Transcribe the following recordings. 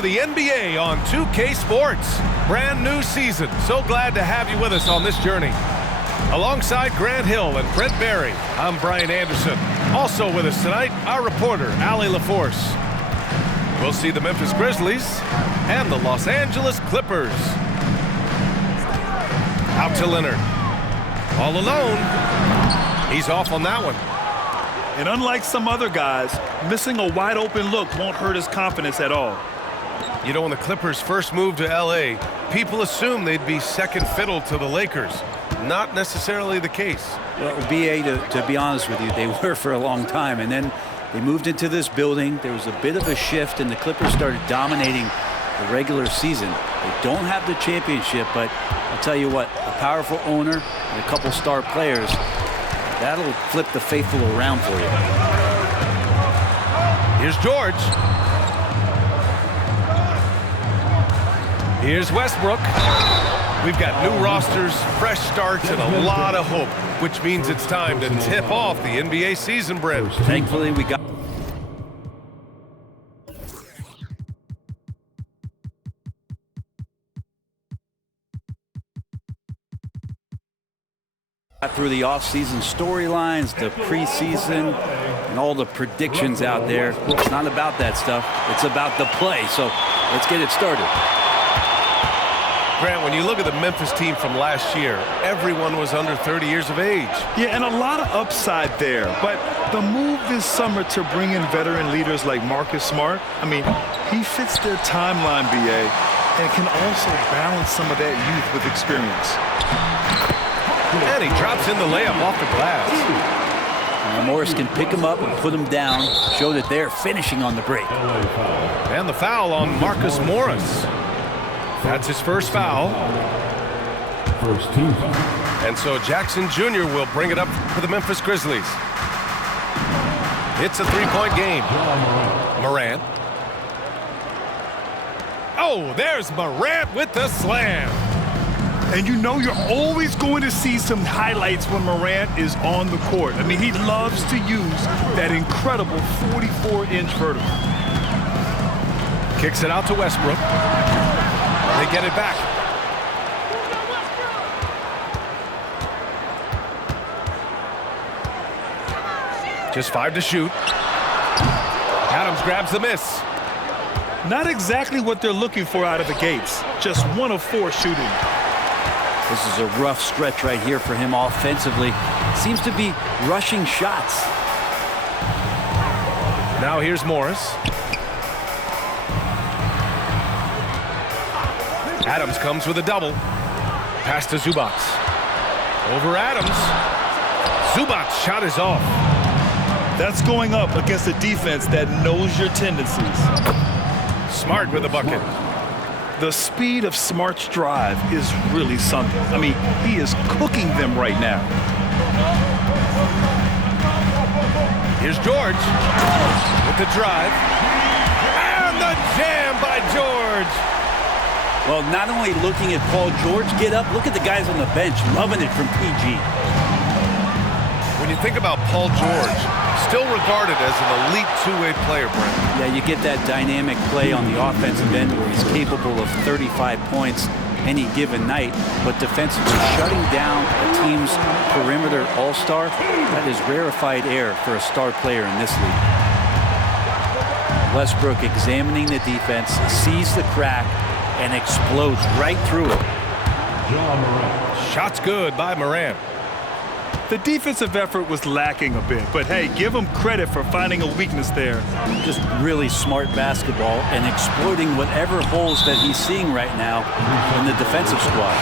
to the NBA on 2K Sports. Brand new season. So glad to have you with us on this journey. Alongside Grant Hill and Brent Barry, I'm Brian Anderson. Also with us tonight, our reporter, Allie LaForce. We'll see the Memphis Grizzlies and the Los Angeles Clippers. Out to Leonard. All alone. He's off on that one. And unlike some other guys, missing a wide-open look won't hurt his confidence at all. You know, when the Clippers first moved to L.A., people assumed they'd be second fiddle to the Lakers. Not necessarily the case. Well, B.A., to be honest with you, they were for a long time. And then they moved into this building. There was a bit of a shift, and the Clippers started dominating the regular season. They don't have the championship, but I'll tell you what, a powerful owner and a couple star players, that'll flip the faithful around for you. Here's George. Here's Westbrook. We've got new rosters, fresh starts, and a lot of hope, which means it's time to tip off the NBA season, Brent. Thankfully, we got through the off-season storylines, the preseason, and all the predictions out there. It's not about that stuff. It's about the play. So let's get it started. Grant, when you look at the Memphis team from last year, everyone was under 30 years of age. Yeah, and a lot of upside there. But the move this summer to bring in veteran leaders like Marcus Smart, I mean, he fits their timeline, B.A., and can also balance some of that youth with experience. And he drops in the layup off the glass. Morris can pick him up and put him down, show that they're finishing on the break. And the foul on Marcus Morris. That's his first foul. First team. And so Jackson Jr. will bring it up for the Memphis Grizzlies. It's a three-point game. Morant. Oh, there's Morant with the slam. And you know you're always going to see some highlights when Morant is on the court. I mean, he loves to use that incredible 44-inch vertical. Kicks it out to Westbrook. They get it back. Just 5 to shoot. Adams grabs the miss. Not exactly what they're looking for out of the gates. Just 1 of 4 shooting. This is a rough stretch right here for him offensively. Seems to be rushing shots. Now here's Morris. Adams comes with a double. Pass to Zubac. Over Adams. Zubac's shot is off. That's going up against a defense that knows your tendencies. Smart with the bucket. The speed of Smart's drive is really something. I mean, he is cooking them right now. Here's George with the drive. And the jam by George. Well, not only looking at Paul George get up, look at the guys on the bench loving it from PG. When you think about Paul George, still regarded as an elite two-way player, Brent. Yeah, you get that dynamic play on the offensive end where he's capable of 35 points any given night, but defensively shutting down a team's perimeter all-star, that is rarefied air for a star player in this league. Westbrook examining the defense, sees the crack, and explodes right through it. Shot's good by Morant. The defensive effort was lacking a bit, but hey, give him credit for finding a weakness there. Just really smart basketball and exploiting whatever holes that he's seeing right now in the defensive squad.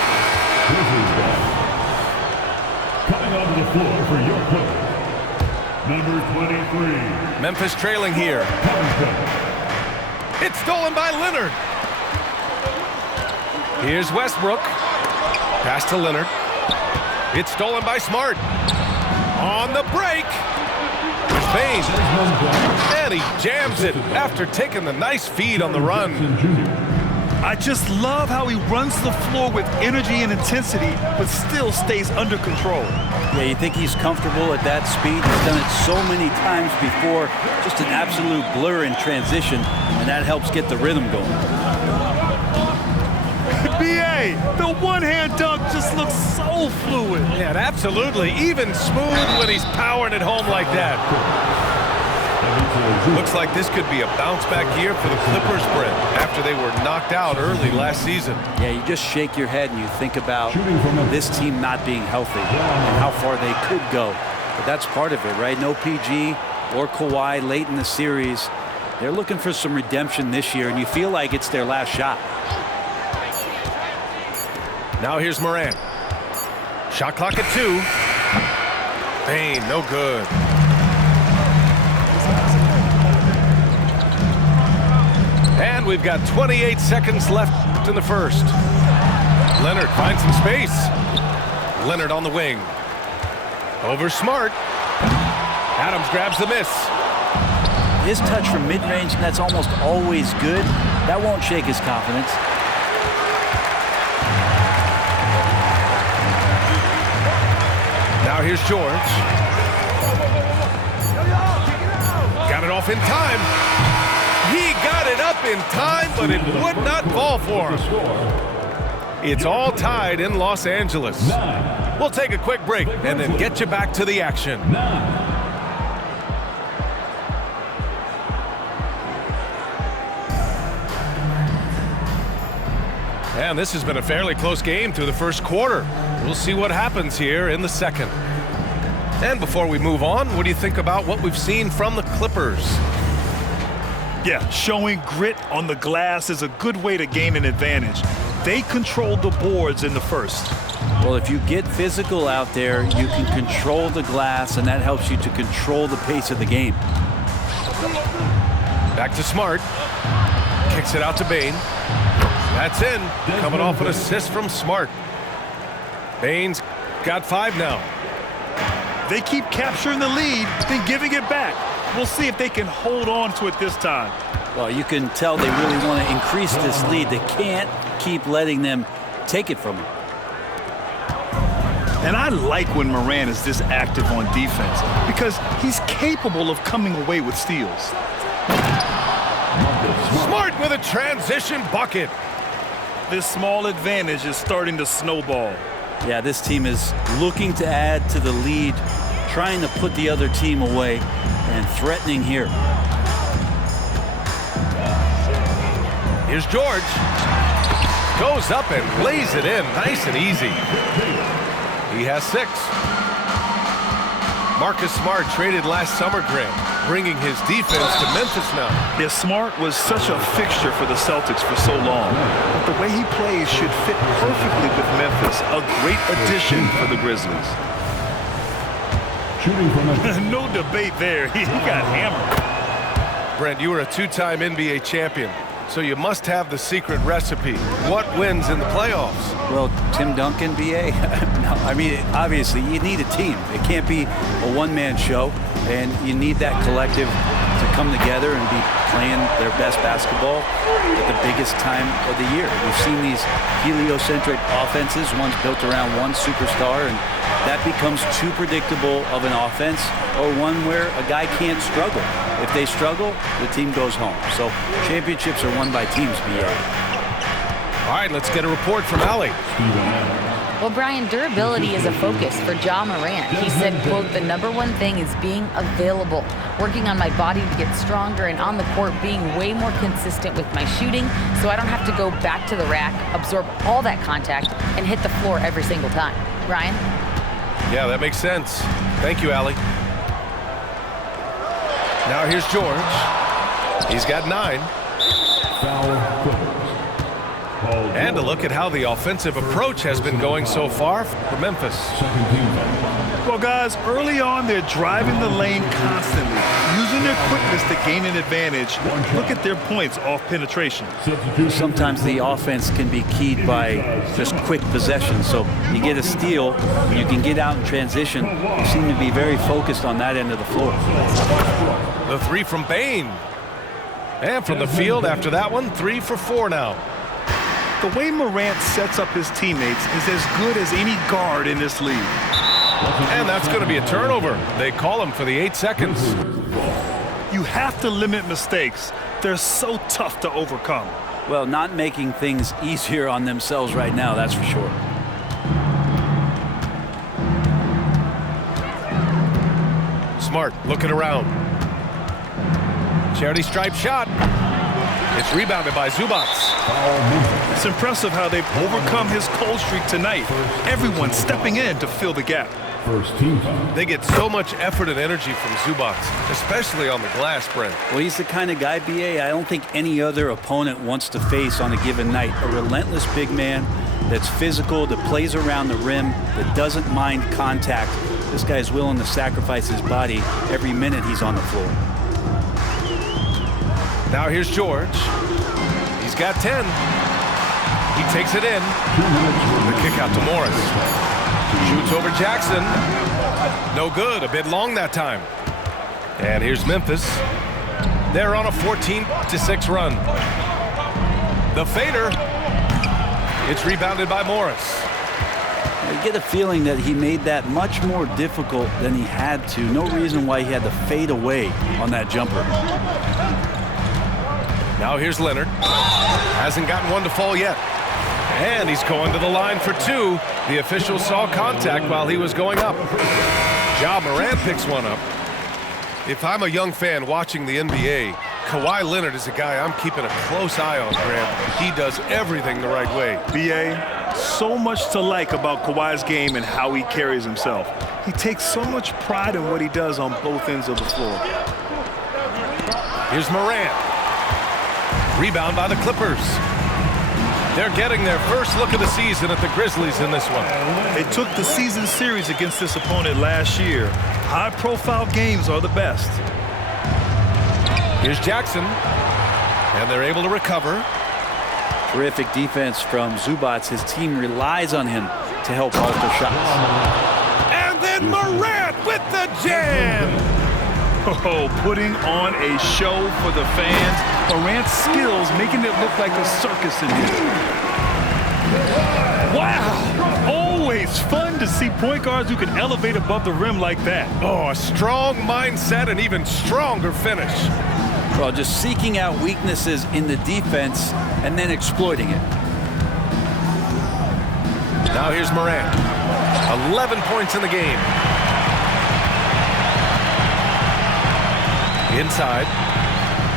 Coming onto the floor for your Clippers, number 23. Memphis trailing here. It's stolen by Leonard. Here's Westbrook. Pass to Leonard. It's stolen by Smart. On the break. There's Payne. And he jams it after taking the nice feed on the run. I just love how he runs the floor with energy and intensity, but still stays under control. Yeah, you think he's comfortable at that speed. He's done it so many times before. Just an absolute blur in transition, and that helps get the rhythm going. B.A., the one-hand dunk just looks so fluid. Yeah, and absolutely. Even smooth when he's powering it home like that. Looks like this could be a bounce-back year for the Clippers, Brent, after they were knocked out early last season. Yeah, you just shake your head and you think about this team not being healthy and how far they could go. But that's part of it, right? No PG or Kawhi late in the series. They're looking for some redemption this year, and you feel like it's their last shot. Now here's Morant. Shot clock at 2. Bane, no good. And we've got 28 seconds left in the first. Leonard finds some space. Leonard on the wing. Over Smart. Adams grabs the miss. His touch from mid-range, that's almost always good. That won't shake his confidence. Now here's George. Got it off in time. He got it up in time, but it would not fall for him. It's all tied in Los Angeles. We'll take a quick break and then get you back to the action. And this has been a fairly close game through the first quarter. We'll see what happens here in the second. And before we move on, what do you think about what we've seen from the Clippers? Yeah, showing grit on the glass is a good way to gain an advantage. They controlled the boards in the first. Well, if you get physical out there, you can control the glass, and that helps you to control the pace of the game. Back to Smart. Kicks it out to Bane. That's in. Coming off an assist from Smart. Bane's got 5 now. They keep capturing the lead, then giving it back. We'll see if they can hold on to it this time. Well, you can tell they really want to increase this lead. They can't keep letting them take it from them. And I like when Morant is this active on defense because he's capable of coming away with steals. Smart with a transition bucket. This small advantage is starting to snowball. Yeah, this team is looking to add to the lead, trying to put the other team away, and threatening here. Here's George. Goes up and lays it in nice and easy. He has 6. Marcus Smart traded last summer, Grant, bringing his defense to Memphis now. Yeah, Smart was such a fixture for the Celtics for so long. But the way he plays should fit perfectly with Memphis. A great addition for the Grizzlies. No debate there. He got hammered. Brent, you were a 2-time NBA champion, so you must have the secret recipe. What wins in the playoffs? Well, Tim Duncan, B.A.? No, I mean, obviously, you need a team. It can't be a one-man show, and you need that collective to come together and be playing their best basketball at the biggest time of the year. We've seen these heliocentric offenses, one's built around one superstar, and that becomes too predictable of an offense, or one where a guy can't struggle. If they struggle, the team goes home. So championships are won by teams, B.A. All right, let's get a report from Allie. Well, Brian, durability is a focus for Ja Morant. He said, quote, "The #1 thing is being available, working on my body to get stronger, and on the court being way more consistent with my shooting so I don't have to go back to the rack, absorb all that contact, and hit the floor every single time." Ryan? Yeah, that makes sense. Thank you, Allie. Now here's George. He's got 9. And a look at how the offensive approach has been going so far for Memphis. Well, guys, early on, they're driving the lane constantly, using their quickness to gain an advantage. Look at their points off penetration. Sometimes the offense can be keyed by just quick possession. So you get a steal, you can get out in transition. You seem to be very focused on that end of the floor. The 3 from Bane. And from the field after that one, 3 for 4 now. The way Morant sets up his teammates is as good as any guard in this league. And that's going to be a turnover. They call him for the 8 seconds. You have to limit mistakes. They're so tough to overcome. Well, not making things easier on themselves right now, that's for sure. Smart looking around. Charity stripe shot. It's rebounded by Zubac. It's impressive how they've overcome his cold streak tonight. Everyone stepping in to fill the gap. First team foul. They get so much effort and energy from Zubac, especially on the glass, Brent. Well, he's the kind of guy, BA, I don't think any other opponent wants to face on a given night. A relentless big man that's physical, that plays around the rim, that doesn't mind contact. This guy's willing to sacrifice his body every minute he's on the floor. Now here's George. He's got 10. He takes it in. The kick out to Morris. Shoots over Jackson. No good. A bit long that time. And here's Memphis. They're on a 14-6 run. The fader. It's rebounded by Morris. I get a feeling that he made that much more difficult than he had to. No reason why he had to fade away on that jumper. Now here's Leonard. Hasn't gotten one to fall yet. And he's going to the line for 2. The official saw contact while he was going up. Ja Morant picks one up. If I'm a young fan watching the NBA, Kawhi Leonard is a guy I'm keeping a close eye on, Grant. He does everything the right way. BA, so much to like about Kawhi's game and how he carries himself. He takes so much pride in what he does on both ends of the floor. Here's Morant. Rebound by the Clippers. They're getting their first look of the season at the Grizzlies in this one. They took the season series against this opponent last year. High-profile games are the best. Here's Jackson. And they're able to recover. Terrific defense from Zubac. His team relies on him to help alter shots. And then Morant with the jam. Oh, putting on a show for the fans. Morant's skills making it look like a circus in here. Wow! Always fun to see point guards who can elevate above the rim like that. Oh, a strong mindset and even stronger finish. Well, just seeking out weaknesses in the defense and then exploiting it. Now here's Morant. 11 points in the game. Inside.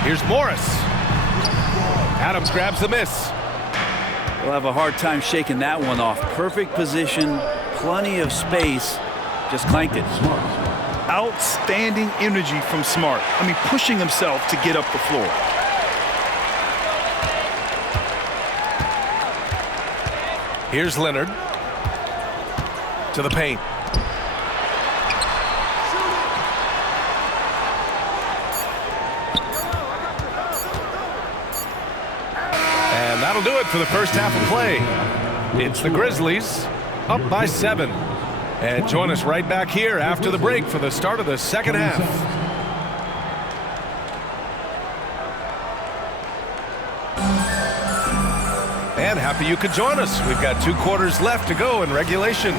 Here's Morris. Adams grabs the miss. We'll have a hard time shaking that one off. Perfect position, plenty of space, just clanked it. Outstanding energy from Smart. I mean, pushing himself to get up the floor. Here's Leonard. To the paint. And that'll do it for the first half of play. It's the Grizzlies up by 7. And join us right back here after the break for the start of the second half. And happy you could join us. We've got 2 quarters left to go in regulation.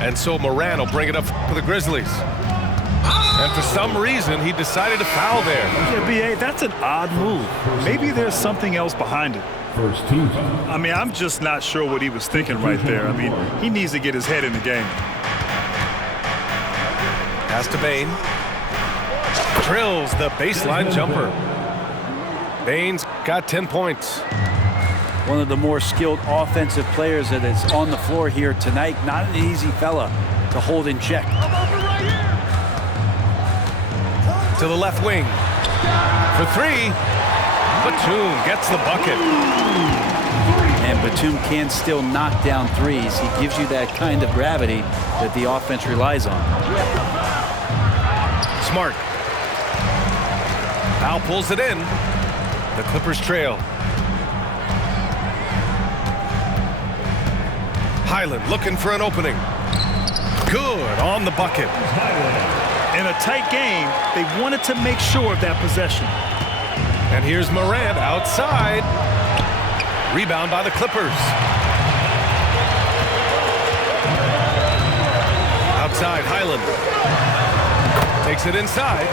And so Morant will bring it up for the Grizzlies. And for some reason, he decided to foul there. Yeah, B.A., that's an odd move. Maybe there's something else behind it. First team foul. I mean, I'm just not sure what he was thinking right there. I mean, he needs to get his head in the game. Pass to Bane. Drills the baseline jumper. Bane's got 10 points. One of the more skilled offensive players that is on the floor here tonight. Not an easy fella to hold in check. To the left wing. For 3. Batum gets the bucket. And Batum can still knock down threes. He gives you that kind of gravity that the offense relies on. Smart. Foul pulls it in. The Clippers trail. Highland looking for an opening. Good on the bucket. In a tight game, they wanted to make sure of that possession. And here's Morant outside. Rebound by the Clippers. Outside, Highland. Takes it inside.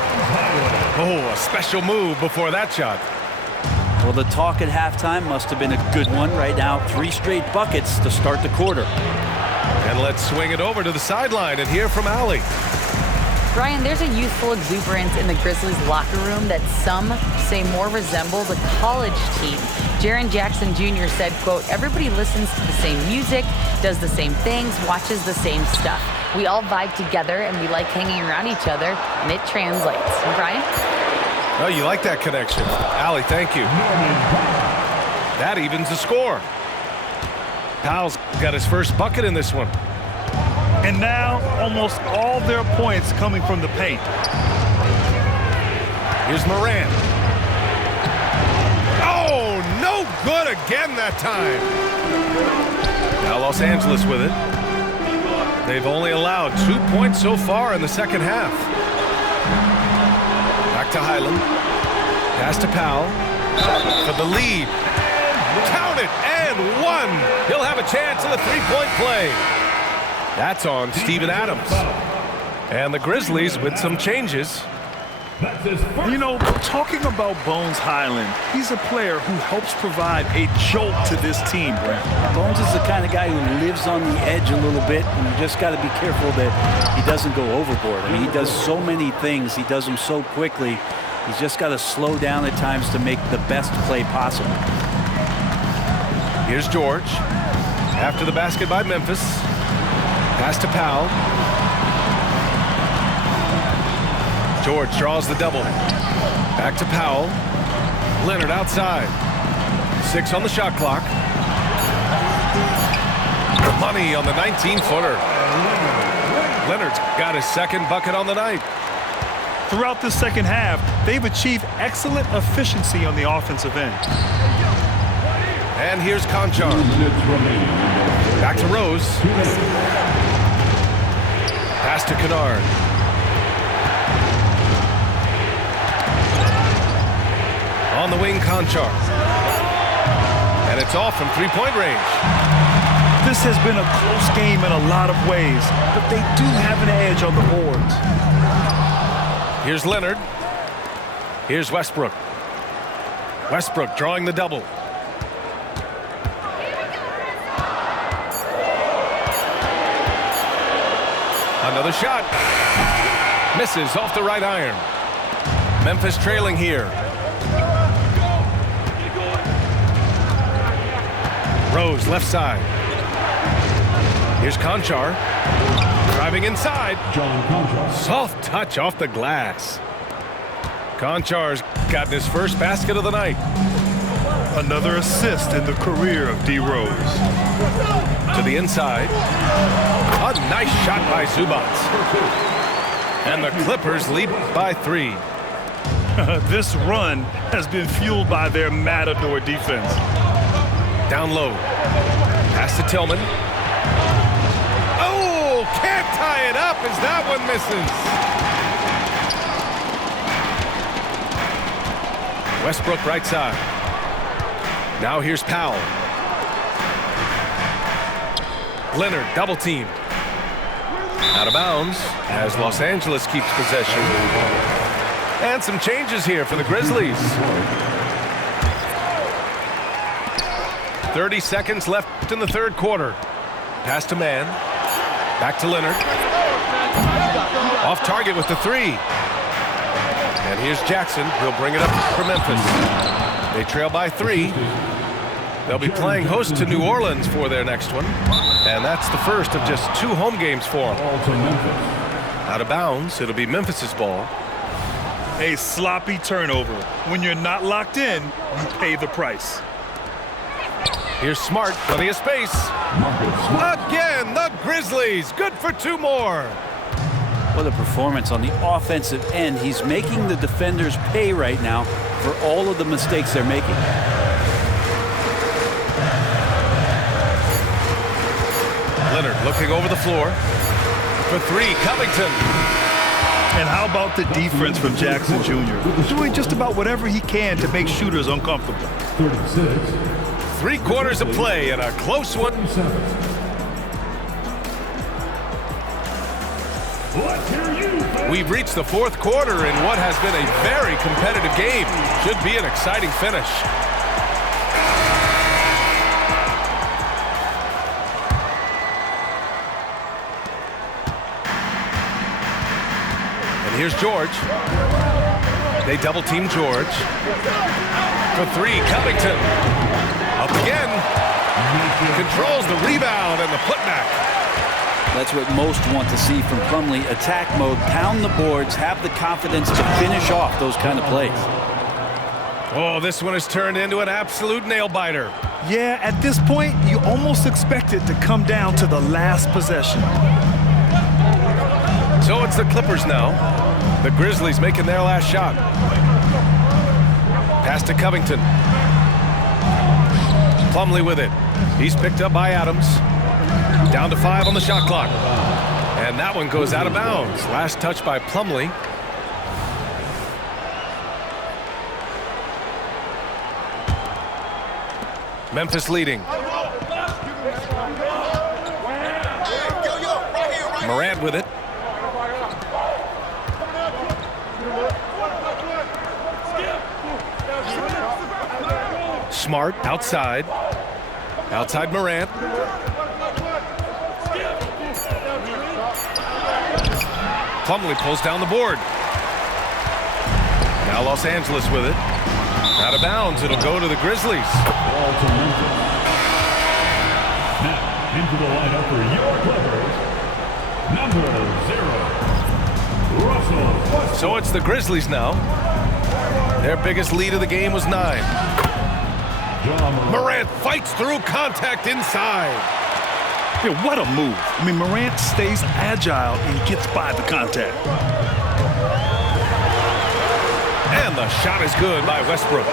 Oh, a special move before that shot. Well, the talk at halftime must have been a good one. Right now, 3 straight buckets to start the quarter. And let's swing it over to the sideline and hear from Allie. Brian, there's a youthful exuberance in the Grizzlies locker room that some say more resembles a college team. Jaren Jackson Jr. said, quote, everybody listens to the same music, does the same things, watches the same stuff. We all vibe together and we like hanging around each other, and it translates. And Brian? Oh, you like that connection. Allie, thank you. That evens the score. Powell's got his first bucket in this one. And now almost all their points coming from the paint. Here's Morant. Oh, no good again that time. Now Los Angeles with it. They've only allowed 2 points so far in the second half. Back to Highland. Pass to Powell. For the lead. Count it, and one. He'll have a chance in the three-point play. That's on Steven Adams. And the Grizzlies with some changes. You know, talking about Bones Highland, he's a player who helps provide a jolt to this team, Brent. Bones is the kind of guy who lives on the edge a little bit, and you just got to be careful that he doesn't go overboard. I mean, he does so many things. He does them so quickly. He's just got to slow down at times to make the best play possible. Here's George. After the basket by Memphis. Pass to Powell. George draws the double. Back to Powell. Leonard outside. 6 on the shot clock. Money on the 19-footer. Leonard's got his second bucket on the night. Throughout the second half, they've achieved excellent efficiency on the offensive end. And here's Conchar. Back to Rose. Pass to Kennard. On the wing, Conchar. And it's off from three-point range. This has been a close game in a lot of ways, but they do have an edge on the boards. Here's Leonard. Here's Westbrook. Westbrook drawing the double. Another shot. Misses off the right iron. Memphis trailing here. Rose left side. Here's Conchar. Driving inside. Soft touch off the glass. Konchar's gotten his first basket of the night. Another assist in the career of D. Rose. To the inside. A nice shot by Zubac. And the Clippers lead by 3. This run has been fueled by their matador defense. Down low. Pass to Tillman. Oh, can't tie it up as that one misses. Westbrook right side. Now here's Powell. Leonard double team. Out of bounds as Los Angeles keeps possession. And some changes here for the Grizzlies. 30 seconds left in the third quarter. Pass to Mann. Back to Leonard. Off target with the 3. And here's Jackson. He'll bring it up for Memphis. They trail by 3. They'll be playing host to New Orleans for their next one. And that's the first of just 2 home games for them. Out of bounds, it'll be Memphis's ball. A sloppy turnover. When you're not locked in, you pay the price. Here's Smart, plenty of space. Again, the Grizzlies, good for 2 more. What a performance on the offensive end. He's making the defenders pay right now for all of the mistakes they're making. Leonard looking over the floor for 3, Covington. And how about the defense from Jackson Jr.? Doing just about whatever he can to make shooters uncomfortable. 36. 3 quarters of play and a close one. Let's hear you, fans. We've reached the 4th quarter in what has been a very competitive game. Should be an exciting finish. And here's George. They double team George. For 3, Covington. Up again. Controls the rebound and the putback. That's what most want to see from Plumlee. Attack mode, pound the boards, have the confidence to finish off those kind of plays. Oh, this one has turned into an absolute nail-biter. Yeah, at this point, you almost expect it to come down to the last possession. So it's the Clippers now. The Grizzlies making their last shot. Pass to Covington. Plumlee with it. He's picked up by Adams. Down to 5 on the shot clock. And that one goes out of bounds. Last touch by Plumlee. Memphis leading. Morant with it. Smart outside. Outside Morant. Plumlee pulls down the board. Now Los Angeles with it. Out of bounds. It'll go to the Grizzlies. Ball to Memphis. Now into the lineup for your Clippers, number 0, Russell Westbrook. So it's the Grizzlies now. Their biggest lead of the game was 9. Morant fights through contact inside. Yeah, what a move. I mean, Morant stays agile and gets by the contact. And the shot is good by Westbrook.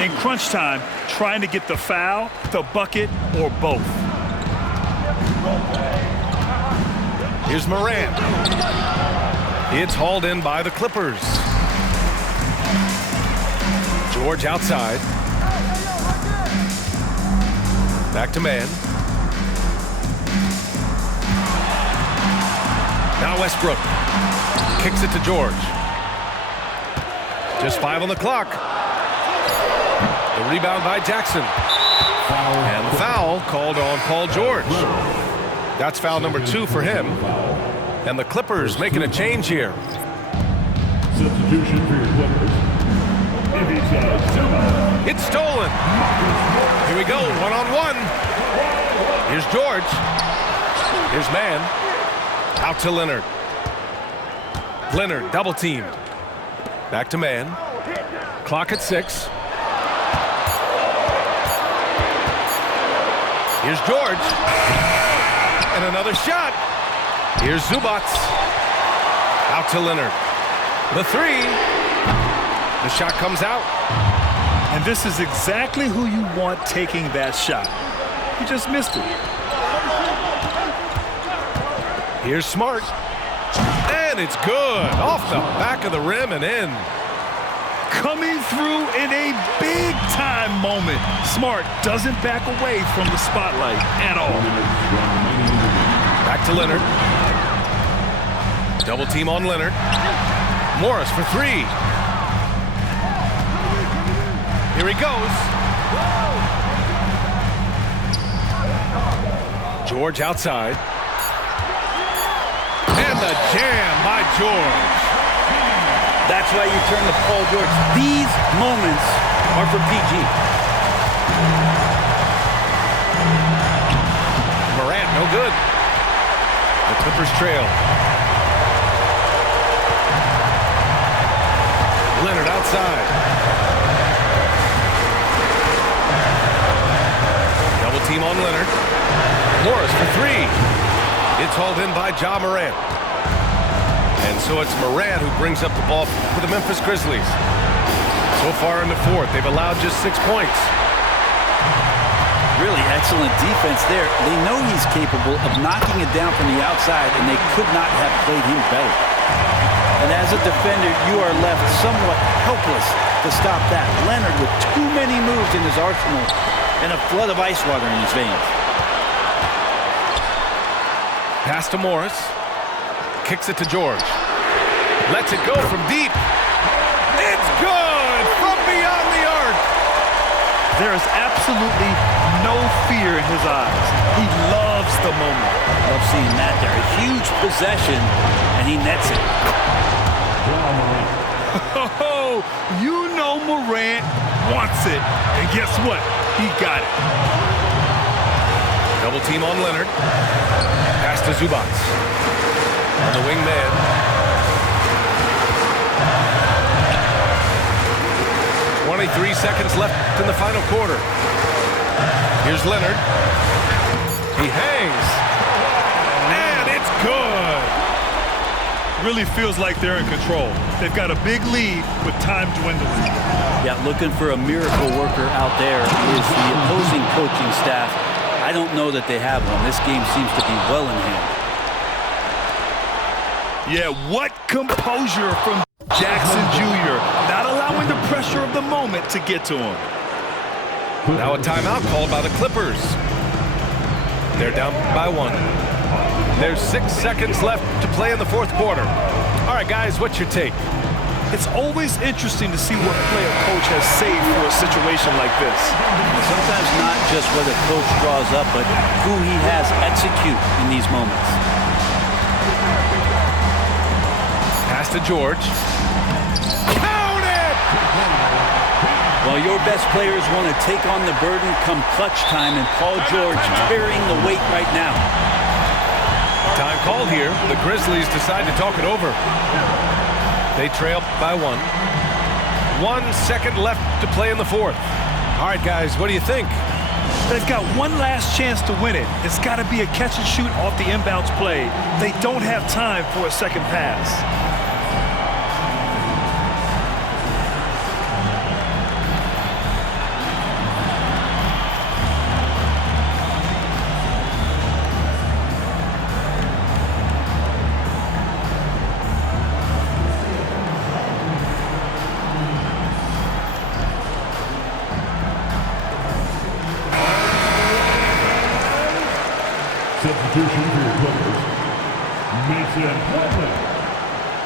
In crunch time, trying to get the foul, the bucket, or both. Here's Morant. It's hauled in by the Clippers. George outside. Back to man. Now Westbrook kicks it to George. Just 5 on the clock. The rebound by Jackson. And the foul called on Paul George. That's foul number 2 for him. And the Clippers making a change here. Substitution for your Clippers. Ivica Zubac. It's stolen. Here we go, 1-on-1. Here's George. Here's man. Out to Leonard. Leonard double teamed. Back to man. Clock at 6. Here's George. And another shot. Here's Zubac. Out to Leonard. The 3. The shot comes out. And this is exactly who you want taking that shot. You just missed it. Here's Smart. And it's good. Off the back of the rim and in. Coming through in a big-time moment. Smart doesn't back away from the spotlight at all. Back to Leonard. Double team on Leonard. Morris for 3. Here he goes. George outside. And the jam by George. That's why you turn to Paul George. These moments are for PG. Morant, no good. The Clippers trail. Leonard outside. Double team on Leonard. Morris for 3. It's hauled in by Ja Morant. And so it's Morant who brings up the ball for the Memphis Grizzlies. So far in the 4th, they've allowed just 6 points. Really excellent defense there. They know he's capable of knocking it down from the outside, and they could not have played him better. And as a defender, you are left somewhat helpless to stop that. Leonard with too many moves in his arsenal and a flood of ice water in his veins. Pass to Morris. Kicks it to George. Lets it go from deep. It's good from beyond the arc. There is absolutely no fear in his eyes. He loves the moment. Love seeing that there. A huge possession, and he nets it. Oh, you know Morant wants it. And guess what? He got it. Double team on Leonard. Pass to Zubac. On the wing man. .23 seconds left in the final quarter. Here's Leonard. He hangs. And it's good. Really feels like they're in control. They've got a big lead with time dwindling. Yeah, looking for a miracle worker out there is the opposing coaching staff. I don't know that they have one. This game seems to be well in hand. Yeah, what composure from Jackson Jr. Not allowing the pressure of the moment to get to him. Now a timeout called by the Clippers. They're down by 1. There's 6 seconds left to play in the fourth quarter. All right, guys, what's your take? It's always interesting to see what play a coach has saved for a situation like this. Sometimes not just what a coach draws up, but who he has execute in these moments. Pass to George. Count it! Well, your best players want to take on the burden come clutch time, and Paul George carrying the weight right now. Time called here. The Grizzlies decide to talk it over. They trail by 1. 1 second left to play in the fourth. All right, guys, what do you think? They've got one last chance to win it. It's got to be a catch and shoot off the inbounds play. They don't have time for a second pass. Substitution for your Clippers. Mason Plumlee.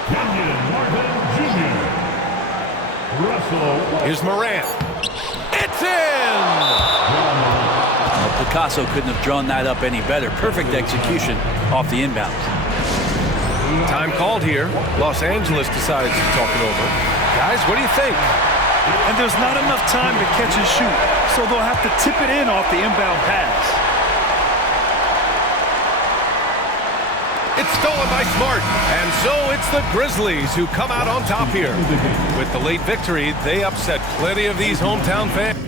Kenyon Martin Jr. Russell. Here's Morant. It's in! Well, Picasso couldn't have drawn that up any better. Perfect execution off the inbounds. Time called here. Los Angeles decides to talk it over. Guys, what do you think? And there's not enough time to catch and shoot, so they'll have to tip it in off the inbound pass. It's stolen by Smart. And so it's the Grizzlies who come out on top here. With the late victory, they upset plenty of these hometown fans.